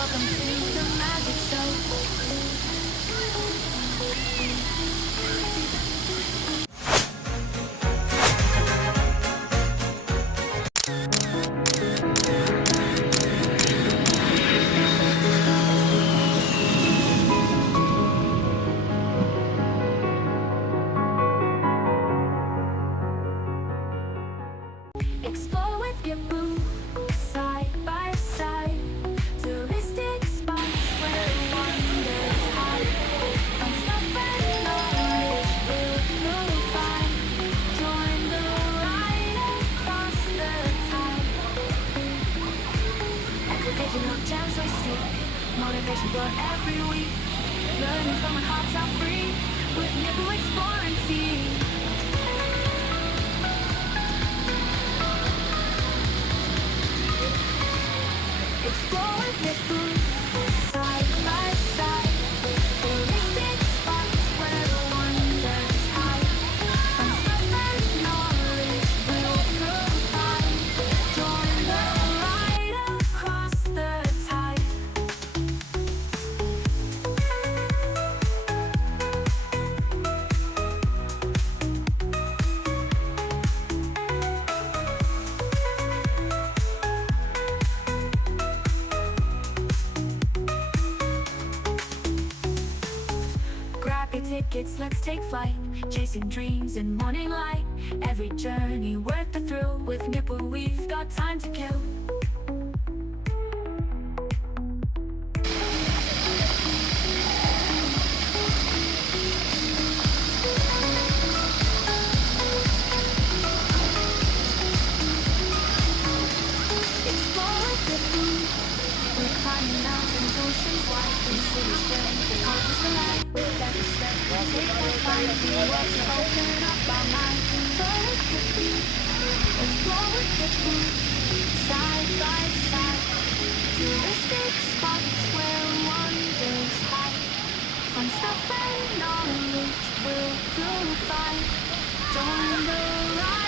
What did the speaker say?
Welcome to the magic show. Explore with your boo, side by side. Touristic spots where wonders hide. Fun stuff and knowledge you'll find. Join the ride across the tide. Educational gems we seek, motivation for every week. Learning from our hearts are free. With Nipple explore and see. Explore with Nipple, side by side. Touristic spots where wonders hide. Fun stuff and knowledge we'll provide. Join the ride across the tide. Grab your tickets, let's take flight. Chasing dreams in morning light. Every journey worth the thrill. With Nipple, we've got time to kill. Explore with Nipple. We're climbing mountains, oceans wide. In cities where the cultures collide. With every step we take, we'll find new worlds to open up our mind. Explore with Nipple, side by side. Touristic spots where wonders hide. Fun stuff and knowledge we'll find. Join the ride.